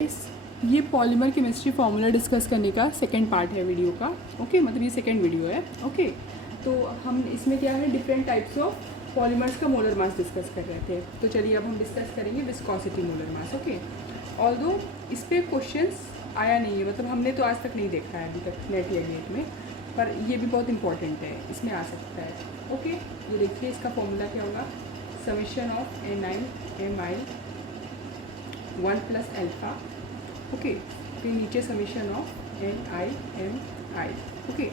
ये polymer chemistry formula discuss करने का सेकंड पार्ट है वीडियो का। ओके, मतलब ये सेकंड वीडियो है। ओके, तो हम इसमें क्या है, डिफरेंट टाइप्स ऑफ पॉलीमर्स का मोलर मास डिस्कस कर रहे थे। तो चलिए अब हम डिस्कस करेंगे viscosity molar mass. Okay, although इस पर क्वेश्चंस आया नहीं है, मतलब हमने तो आज तक नहीं देखा है अभी तक नेट या गेट में, पर ये भी बहुत इंपॉर्टेंट है, इसमें आ सकता है। ओके, ये देखिए इसका फॉर्मूला क्या होगा, summation of NiMi 1 plus alpha. Okay, फिर नीचे समेशन ऑफ NiMi। ओके,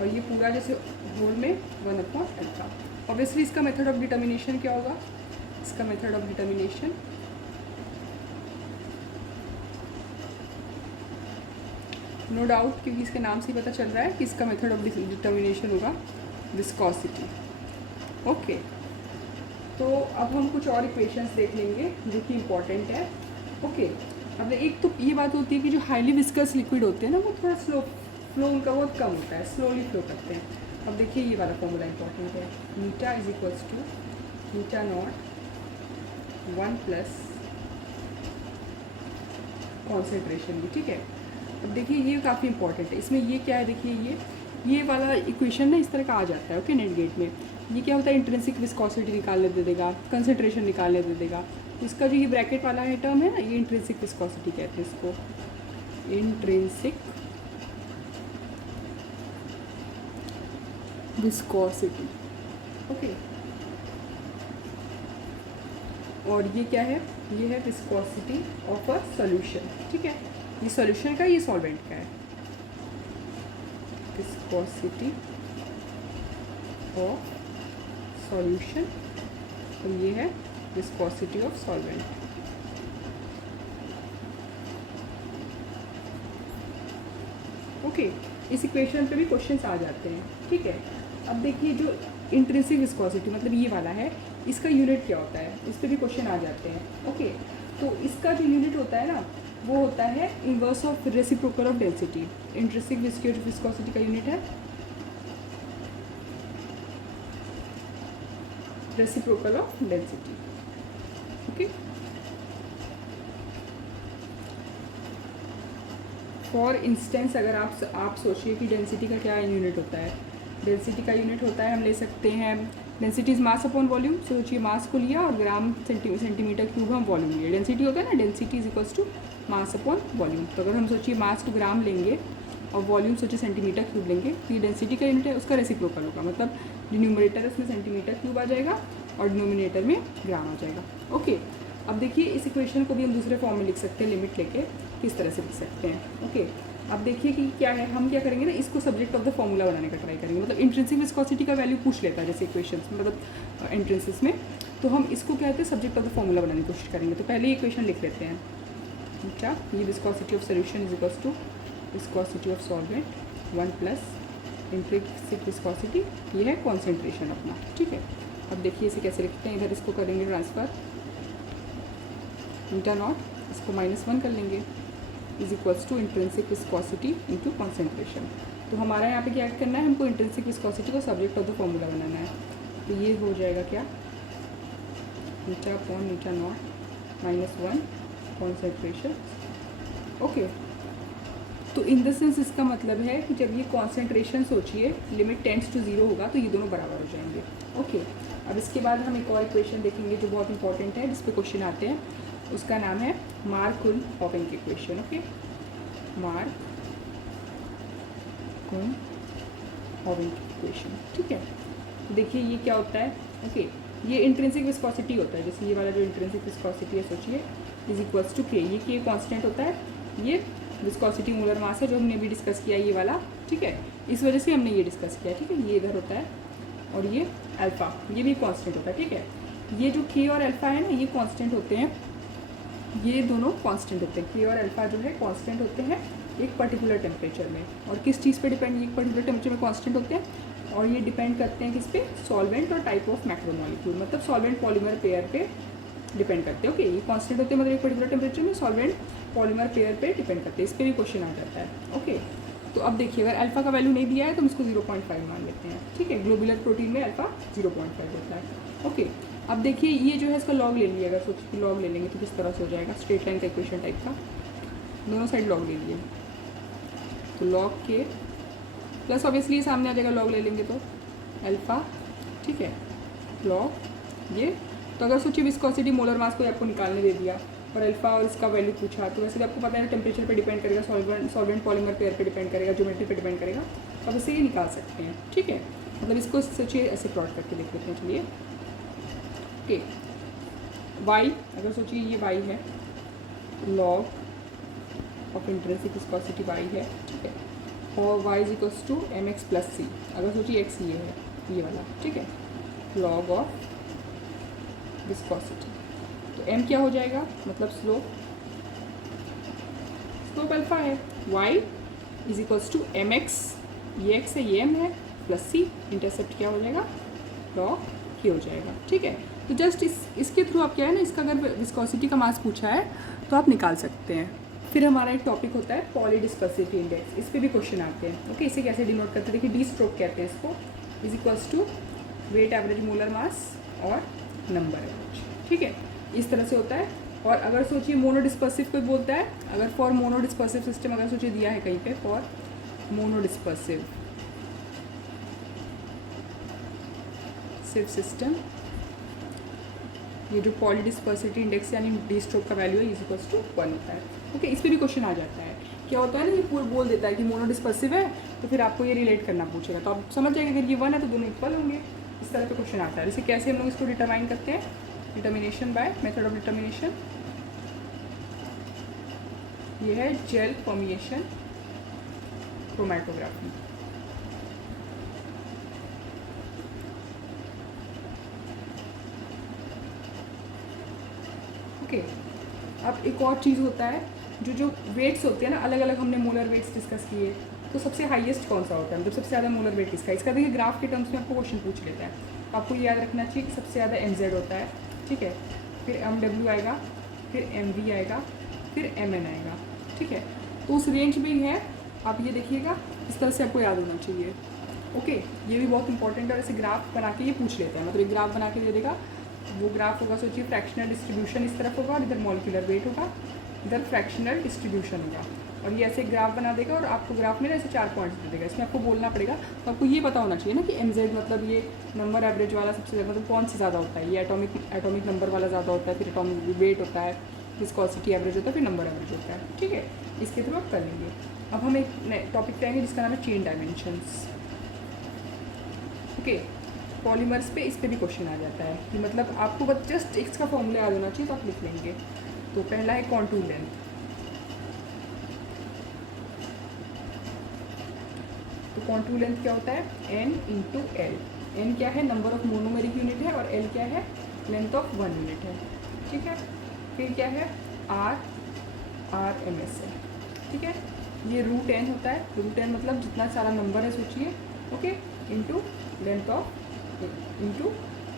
और ये पूरा जैसे होल में 1 अपॉन अल्फ़ा। ऑब्वियसली इसका मेथड ऑफ डिटर्मिनेशन क्या होगा, इसका method of determination no doubt, क्योंकि इसके नाम से ही पता चल रहा है कि इसका मेथड ऑफ डिटर्मिनेशन होगा विस्कोसिटी। ओके, तो अब हम कुछ और इक्वेशंस देख लेंगे जो कि इम्पॉर्टेंट है। ओके, अब एक तो ये बात होती है कि जो हाईली विस्कस लिक्विड होते हैं ना, वो थोड़ा फ्लो उनका बहुत कम होता है, स्लोली फ्लो करते हैं। अब देखिए ये वाला फॉर्मूला इंपॉर्टेंट है, meta is equals to meta naught 1 plus concentration भी। ठीक है, अब देखिए ये काफ़ी इंपॉर्टेंट है। इसमें ये क्या है, देखिए ये वाला इक्वेशन ना इस तरह का आ जाता है। ओके, नेट गेट में ये क्या होता है, इंट्रिंसिक विस्कोसिटी निकालने दे देगा, कंसंट्रेशन निकालने दे देगा। इसका जो ये ब्रैकेट वाला है टर्म है ना, ये इंट्रिंसिक विस्कोसिटी कहते हैं इसको, इंट्रिंसिक विस्कोसिटी। ओके, और ये क्या है, ये है विस्कोसिटी ऑफ अ सॉल्यूशन। ठीक है, ये सॉल्यूशन का, ये सॉल्वेंट का है, विस्कोसिटी ऑफ सॉल्यूशन, और ये है विस्कोसिटी ऑफ सॉल्वेंट। ओके, इस इक्वेशन पे भी क्वेश्चंस आ जाते हैं। ठीक है, अब देखिए जो इंट्रिंसिक विस्कोसिटी मतलब ये वाला है, इसका यूनिट क्या होता है, इस पे भी क्वेश्चन आ जाते हैं। ओके, तो इसका जो यूनिट होता है ना, वो होता है inverse of reciprocal of density. Intrinsic viscosity का यूनिट है reciprocal of density. Okay, for instance अगर आप सोचिए कि डेंसिटी का क्या यूनिट होता है, डेंसिटी का यूनिट होता है, हम ले सकते हैं density is mass upon volume. सोचिए मास को लिया और ग्राम सेंटीमीटर क्यूब हम वॉल्यूम लिए, डेंसिटी होता है ना, density is equals to mass upon volume. तो अगर हम सोचिए मास को ग्राम लेंगे और वॉल्यूम सोचिए सेंटीमीटर क्यूब लेंगे, तो ये डेंसिटी का यूनिट है, उसका रेसिप्रोकल होगा, मतलब जो न्यूमरेटर उसमें सेंटीमीटर क्यूब आ जाएगा और डिनोमिनेटर में ग्राम आ जाएगा। ओके, अब देखिए इस इक्वेशन को भी हम दूसरे फॉर्म में लिख सकते हैं, लिमिट लेके किस तरह से लिख सकते हैं। ओके, अब देखिए कि क्या है, हम क्या करेंगे ना, इसको सब्जेक्ट ऑफ द फॉर्मूला बनाने का ट्राई करेंगे। मतलब इंट्रिंसिक विस्कोसिटी का वैल्यू पूछ लेता है जैसे इक्वेशंस में, मतलब एंट्रेंसेस में, तो हम इसको क्या कहते हैं, सब्जेक्ट ऑफ द फॉर्मूला बनाने की कोशिश करेंगे। तो पहले इक्वेशन लिख लेते हैं। अच्छा, ये viscosity of solution is equals to viscosity of solvent 1 plus intrinsic viscosity, ये है कॉन्सेंट्रेशन अपना। ठीक है, अब देखिए इसे कैसे लिखते हैं, इधर इसको करेंगे ट्रांसफ़र, मीटा नॉट इसको -1 कर लेंगे, is equals to intrinsic viscosity into concentration. तो हमारा यहाँ पे क्या करना है, हमको इंट्रिंसिक विस्कोसिटी को सब्जेक्ट ऑफ द फॉर्मूला बनाना है। तो ये हो जाएगा क्या, मीटा अपॉन मीटा नॉट -1 कॉन्सेंट्रेशन। ओके, तो इन द सेंस इसका मतलब है कि जब ये कॉन्सेंट्रेशन सोचिए लिमिट टेंड्स टू 0 होगा तो ये दोनों बराबर हो जाएंगे। ओके, अब इसके बाद हम एक और इक्वेशन देखेंगे जो बहुत इंपॉर्टेंट है, जिस पे क्वेश्चन आते हैं, उसका नाम है Mark Kuhn Houwink equation. Okay, Mark Kuhn Houwink equation. ठीक है, देखिए ये क्या होता है। ओके, ये इंट्रिंसिक विस्कोसिटी होता है, जैसे ये वाला जो इंट्रिंसिक विस्कोसिटी है सोचिए इज इक्वल्स टू के, ये के कांस्टेंट होता है, ये विस्कोसिटी मोलर मास है जो हमने अभी डिस्कस किया ये वाला। ठीक है, इस वजह से हमने ये डिस्कस किया। ठीक है, ये इधर होता है और ये अल्फ़ा, ये भी कांस्टेंट होता है। ठीक है, ये जो के और अल्फ़ा है ना, ये कांस्टेंट होते हैं, ये दोनों कांस्टेंट होते हैं, के और अल्फ़ा जो है कांस्टेंट होते हैं एक पर्टिकुलर टेम्परेचर में। और किस चीज़ पे डिपेंड, एक पर्टिकुलर टेम्परेचर में कांस्टेंट होते हैं, और ये डिपेंड करते हैं किस पे, सॉल्वेंट और टाइप ऑफ मैक्रोमोलिक्यूल, मतलब सॉल्वेंट पॉलीमर पेयर पे डिपेंड करते हैं। ओके, ये कांस्टेंट होते हैं, मतलब एक पर्टिकुलर टेम्परेचर में सॉल्वेंट पॉलीमर पेयर पे डिपेंड करते हैं। इस पर भी क्वेश्चन आ जाता है। ओके, तो अब देखिए अगर अल्फ़ा का वैल्यू नहीं दिया है तो हम इसको 0.5 मान लेते हैं। ठीक है, ग्लोबुलर प्रोटीन में अल्फ़ा 0.5 होता है। ओके, अब देखिए ये जो है इसका लॉग ले लिया, अगर सोचिए कि लॉग ले लेंगे तो किस तरह से हो जाएगा, स्ट्रेट लाइन का इक्वेशन टाइप का। दोनों साइड लॉग ले लिए, तो लॉग के प्लस ऑब्वियसली सामने आ जाएगा, लॉग ले लेंगे तो अल्फ़ा, ठीक है, लॉग ये। तो अगर सोचिए विस्कोसिटी मोलर मास को आपको निकालने दे दिया और अल्फ़ा और इसका वैल्यू पूछा, तो वैसे भी आपको पता है टेम्परेचर पे डिपेंड करेगा, सॉल्वेंट पॉलीमर पेयर पे डिपेंड करेगा, ज्योमेट्री पे डिपेंड करेगा, तो आप इसे ये निकाल सकते हैं, ठीक है। मतलब इसको सोचिए ऐसे प्लॉट करके देख लेते हैं, चलिए। ओके, वाई अगर सोचिए ये वाई है, log of intrinsic viscosity Y है, ठीक है, और Y is equals to M X plus C. अगर सोचिए एक्स ये है, ये वाला, ठीक है, लॉग ऑफ विस्कोसिटी, तो एम क्या हो जाएगा, मतलब स्लोप अल्फा है, Y is equals to M X, ये एक्स है ये एम है, प्लस सी, इंटरसेप्ट क्या हो जाएगा, लॉग के हो जाएगा, ठीक है। तो जस्ट इसके थ्रू आप क्या है ना, इसका अगर विस्कोसिटी का मास पूछा है तो आप निकाल सकते हैं। फिर हमारा एक टॉपिक होता है पॉलीडिस्पर्सिविटी इंडेक्स, इस पर भी क्वेश्चन आते हैं। ओके, इसे कैसे डिनोट करते हैं, देखिए डी स्ट्रोक कहते हैं इसको, is equals to weight average molar mass और नंबर एवरेज, ठीक है, इस तरह से होता है। और अगर सोचिए मोनोडिस्पर्सिव कोई बोलता है, अगर फॉर मोनोडिस्पर्सिव सिस्टम अगर सोचिए दिया है कहीं पे, फॉर मोनोडिस्पर्सिव सिस्टम, ये जो पॉलीडिस्पर्सिविटी इंडेक्स यानी डी स्ट्रोक का वैल्यू है इज इक्वल्स टू 1 होता है। ओके, इस पर भी क्वेश्चन आ जाता है, क्या होता है ना, ये पूरा बोल देता है कि मोनोडिस्पर्सिव है, तो फिर आपको ये रिलेट करना पूछेगा, तो आप समझ जाएंगे अगर ये 1 है तो दोनों इक्वल होंगे, इस तरह का क्वेश्चन आता है। जैसे कैसे हम लोग इसको डिटरमाइन करते हैं, determination by method of determination, ये है जेल फॉर्मेशन क्रोमैटोग्राफी। ओके, अब एक और चीज़ होता है, जो वेट्स होते हैं ना, अलग अलग हमने मोलर वेट्स डिस्कस किए, तो सबसे हाईएस्ट कौन सा होता है, मतलब सबसे ज़्यादा मोलर वेट किसका है, इसका देखिए ग्राफ के टर्म्स में आपको क्वेश्चन पूछ लेता है, आपको ये याद रखना चाहिए कि सबसे ज़्यादा NZ होता है, ठीक है, फिर MW आएगा, फिर MV आएगा, फिर MN आएगा, ठीक है, तो उस रेंज में ही है, आप ये देखिएगा, इस तरह से आपको याद होना चाहिए। ओके, ये भी बहुत इंपॉर्टेंट है, वैसे ग्राफ बना के ये पूछ लेते हैं, मतलब एक ग्राफ बना के दे देगा, वो ग्राफ होगा, सोचिए फ्रैक्शनल डिस्ट्रीब्यूशन इस तरफ होगा और इधर मॉलिक्यूलर वेट होगा, इधर फ्रैक्शनल डिस्ट्रीब्यूशन होगा, और ये ऐसे ग्राफ बना देगा और आपको ग्राफ में ना ऐसे 4 पॉइंट्स दे देगा, इसमें आपको बोलना पड़ेगा, तो आपको ये पता होना चाहिए ना कि MZ मतलब ये नंबर एवरेज वाला सबसे ज़्यादा, मतलब कौन सा ज़्यादा होता है, ये एटॉमिक नंबर वाला ज़्यादा होता है, फिर एटॉमिक वेट होता है, विस्कोसिटी एवरेज होता है, फिर नंबर एवरेज होता है, ठीक है, इसके थ्रू आप कर लेंगे। अब हम एक नए टॉपिक पे आएंगे जिसका नाम है चेन डायमेंशंस। ओके, पॉलीमर्स पे इस पे भी क्वेश्चन आ जाता है कि मतलब आपको बस जस्ट एक्स का फॉर्मूला याद होना चाहिए, तो आप लिख लेंगे। तो पहला है कॉन्टूर लेंथ, तो कॉन्टूर लेंथ क्या होता है, N इंटू एल। N क्या है, नंबर ऑफ मोनोमेरिक यूनिट है, और L क्या है, लेंथ ऑफ 1 यूनिट है, ठीक है। फिर क्या है, RMS है, ठीक है। ये रूट N होता है, रूट N मतलब जितना सारा नंबर है सोचिए, okay, into length of, into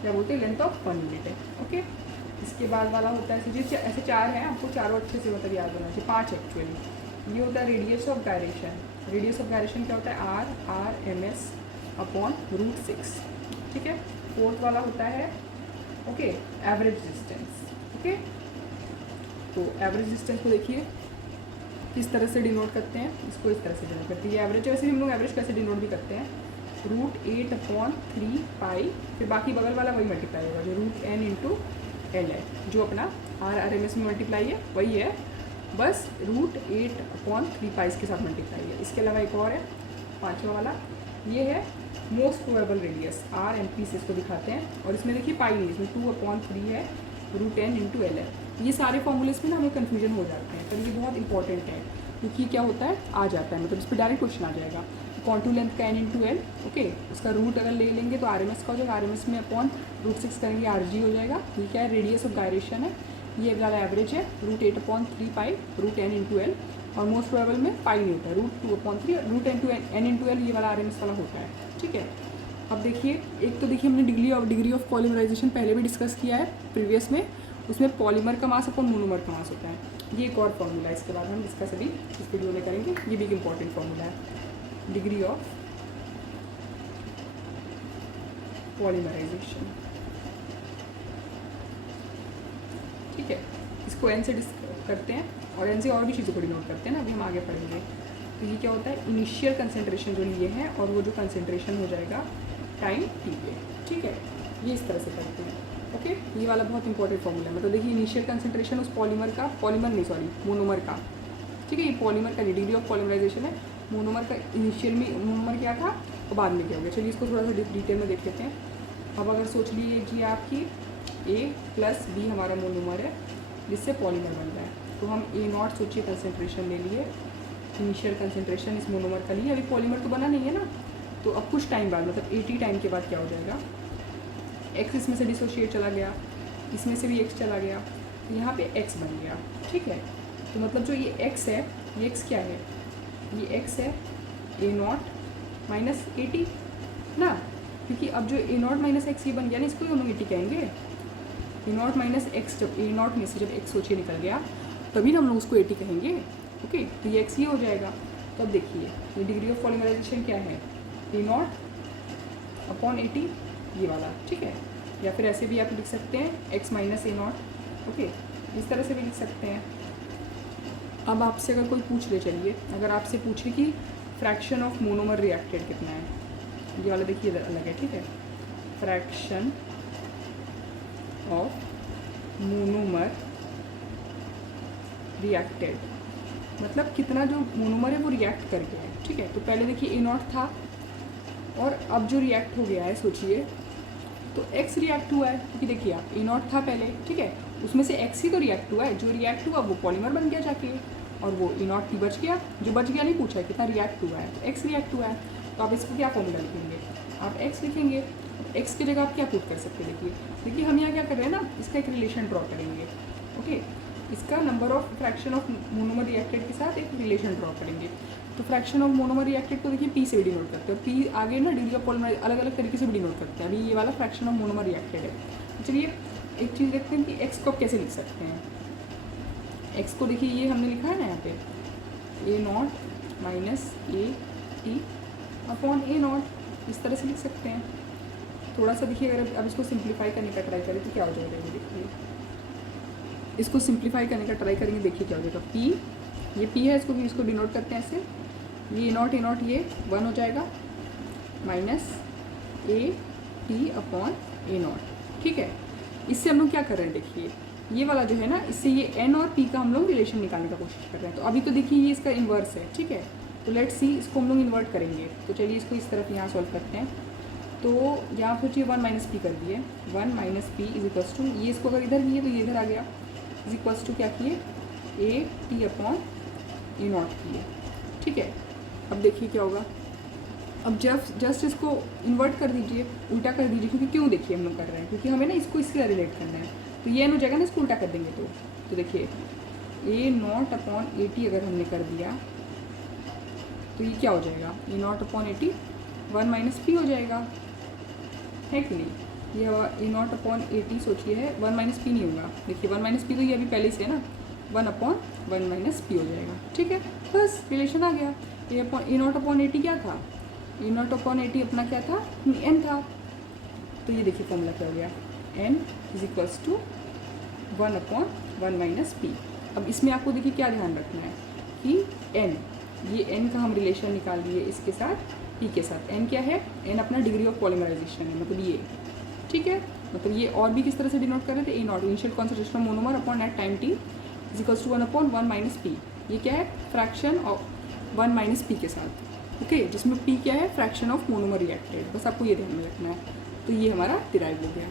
क्या बोलते हैं, लेंथ ऑफ 1 यूनिट है, ओके। इसके बाद वाला होता है, सोचिए ऐसे 4 हैं, आपको चारों अच्छे से मतलब याद होना चाहिए, 5 एक्चुअली। ये होता है radius of gyration, radius of gyration क्या होता है, RMS अपॉन रूट 6, ठीक है। फोर्थ वाला होता है, ओके, एवरेज डिस्टेंस, ओके। तो एवरेज डिस्टेंस को देखिए किस तरह से डिनोट करते हैं, इसको इस तरह से डिनोट करते हैं, ये एवरेज है, वैसे हम लोग एवरेज कैसे डिनोट भी करते हैं, √8/3 पाई, फिर बाकी बगल वाला वही मल्टीप्लाई होगा, जो √N इंटू एल है, जो अपना RMS में मल्टीप्लाई है वही है, बस √8/3 पाई इसके साथ मल्टीप्लाई है। इसके अलावा एक और है, 5वां वाला, ये है मोस्ट प्रोबेबल रेडियस, RMP से इसको दिखाते हैं, और इसमें देखिए पाई नहीं, इसमें 2/3 है, √N इंटू एल है। ये सारे फॉर्मूलेस में ना हमें कन्फ्यूजन हो जाते हैं, पर ये बहुत इंपॉर्टेंट है, क्योंकि क्या होता है, आ जाता है, मतलब इस पर डायरेक्ट क्वेश्चन आ जाएगा। कॉन्टूर लेंथ का N इंटू एल, ओके, उसका रूट अगर ले लेंगे तो RMS का हो जाएगा, RMS में अपॉन √6 करेंगे, RG हो जाएगा। ये क्या है, रेडियस ऑफ गायरेशन है, ये वाला एवरेज है, √8/3 पाई, √N इंटू एल, और मोस्ट प्रोबेबल में पाई नहीं होता है, √2/3, √N इंटू एल ये वाला RMS वाला होता है, ठीक है। अब देखिए, एक तो देखिए हमने डिग्री ऑफ पॉलीमराइजेशन पहले भी डिस्कस किया है प्रीवियस में, उसमें पॉलीमर का मास अपॉन मोनोमर का मास होता है, ये एक और फॉर्मूला है, इसके बाद हम डिस्कस अभी इस वीडियो में करेंगे, ये भी एक इंपॉर्टेंट फॉर्मूला है, डिग्री ऑफ पॉलीमराइजेशन, ठीक है। इसको N से करते हैं, और एन से और भी चीज़ों को डिनोट करते हैं ना, अभी हम आगे पढ़ेंगे। तो ये क्या होता है, इनिशियल कंसेंट्रेशन जो लिए हैं और वो जो कंसेंट्रेशन हो जाएगा टाइम टी पे, ठीक है। ये इस तरह से करते हैं, ओके। ये वाला बहुत इंपॉर्टेंट फॉर्मूला है। मतलब देखिए इनिशियल कंसेंट्रेशन उस पॉलीमर का, पॉलीमर नहीं सॉरी मोनोमर का, ठीक है। ये पॉलीमर का डिग्री ऑफ पॉलीमराइजेशन है। मोनोमर का इनिशियल में मोनोमर क्या था और बाद में क्या हो गया। चलिए इसको थोड़ा सा डिटेल में देख लेते हैं। अब अगर सोच लीजिए आपकी A + B हमारा मोनोमर है जिससे पॉलीमर बन रहा है, तो हम A0 सोचिए कंसेंट्रेशन ले लिए, इनिशियल कंसेंट्रेशन इस मोनोमर का लिए। अभी पॉलीमर तो बना नहीं है ना, तो अब कुछ टाइम बाद मतलब 80 टाइम के बाद क्या हो जाएगा, X इसमें से डिसोशिएट चला गया, इसमें से भी X चला गया, तो यहाँ पे X बन गया, ठीक है। तो मतलब जो ये X है, ये X क्या है, ये X है A0 - 80 ना, क्योंकि अब जो A0 - X ये बन गया ना, इसको ही हम लोग 80 कहेंगे। A0 - X, जब A0 में से जब X सोचिए निकल गया तभी ना हम लोग उसको 80 कहेंगे, ओके। तो ये X ये हो जाएगा। तो अब देखिए ये डिग्री ऑफ पॉलीमराइजेशन क्या है, A0/80 ये वाला, ठीक है। या फिर ऐसे भी आप लिख सकते हैं X - A0, ओके, इस तरह से भी लिख सकते हैं। अब आपसे अगर कोई पूछ ले, चलिए अगर आपसे पूछे कि फ्रैक्शन ऑफ मोनोमर रिएक्टेड कितना है, ये वाला देखिए इधर अलग है, ठीक है। फ्रैक्शन ऑफ मोनोमर रिएक्टेड मतलब कितना जो मोनोमर है वो रिएक्ट कर गया है, ठीक है। तो पहले देखिए A0 था और अब जो रिएक्ट हो गया है सोचिए तो X रिएक्ट हुआ है, क्योंकि देखिए आप A0 था पहले, ठीक है, उसमें से X ही तो रिएक्ट हुआ है। जो रिएक्ट हुआ वो पॉलीमर बन गया जाके, और वो A0 ही बच गया। जो बच गया नहीं पूछा है कितना रिएक्ट हुआ है, तो X रिएक्ट हुआ है। तो आप इसको क्या फॉर्मूला लिखेंगे, आप X लिखेंगे। X की जगह आप क्या पुट कर सकते हैं, देखिए हम यहाँ क्या कर रहे हैं ना, इसका एक रिलेशन ड्रॉ करेंगे, ओके। इसका number of fraction of monomer reacted के साथ एक रिलेशन ड्रॉ करेंगे। तो फ्रैक्शन ऑफ मोनोमर रिएक्टेड को देखिए P से भी डिनोट करते हैं, P आगे ना डिग्री ऑफ पॉलीमराइज अलग अलग तरीके से भी डिनोट करते हैं। अभी ये वाला फ्रैक्शन ऑफ मोनोमर रिएक्टेड है। तो चलिए एक चीज़ देखते हैं कि X को आप कैसे लिख सकते हैं। X को देखिए ये हमने लिखा है ना यहाँ पे A0 - AT/A0, इस तरह से लिख सकते हैं। थोड़ा सा देखिए अगर अब इसको सिंप्लीफाई करने का ट्राई करें तो क्या हो जाएगा, ये देखिए इसको सिंप्लीफाई करने का ट्राई करेंगे, देखिए क्या हो जाएगा। P, ये P है, इसको डिनोट करते हैं ऐसे, ये A0 ये 1 हो जाएगा -AT/A0, ठीक है। इससे हम लोग क्या कर रहे हैं, देखिए ये वाला जो है ना, इससे ये N और P का हम लोग रिलेशन निकालने का कोशिश कर रहे हैं। तो अभी तो देखिए ये इसका इन्वर्स है, ठीक है। तो लेट्स सी इसको हम लोग इन्वर्ट करेंगे। तो चलिए इसको इस तरफ यहाँ सॉल्व करते हैं। तो यहाँ सोचिए 1 - P कर दिए, 1 - P = ये इसको अगर इधर किए तो ये इधर आ गया, = क्या किए AT/A0 किए, ठीक है। अब देखिए क्या होगा, अब जस्ट इसको इन्वर्ट कर दीजिए, उल्टा कर दीजिए, क्योंकि क्यों देखिए हम लोग कर रहे हैं, क्योंकि हमें ना इसको इससे रिलेट करना है। तो ये हो जाएगा ना, इसको उल्टा कर देंगे तो देखिए A0/80 अगर हमने कर दिया तो ये क्या हो जाएगा, A0/80 1 - P हो जाएगा, है कि नहीं। ये A0/80 सोचिए है, 1 - P नहीं होगा, देखिए 1 - P तो ये अभी पहले से है ना, 1/1 - P हो जाएगा, ठीक है। बस रिलेशन आ गया। A0/80 क्या था, A0/80 अपना क्या था, N था। तो ये देखिए फॉर्मूला क्या हो गया, N = 1/1 - P। अब इसमें आपको देखिए क्या ध्यान रखना है कि N, ये N का हम रिलेशन निकाल लिए इसके साथ, P के साथ। N क्या है, N अपना डिग्री ऑफ पॉलीमराइजेशन है, मतलब ये, ठीक है। मतलब ये और भी किस तरह से डिनोट कर रहे थे, A0 initial concentration of monomer upon at time T = 1/1 - P। ये क्या है, फ्रैक्शन ऑफ 1 - P के साथ, ओके, जिसमें P क्या है, फ्रैक्शन ऑफ मोनोमर रिएक्टेड। बस आपको ये ध्यान में रखना है। तो ये हमारा डिराइव हो गया।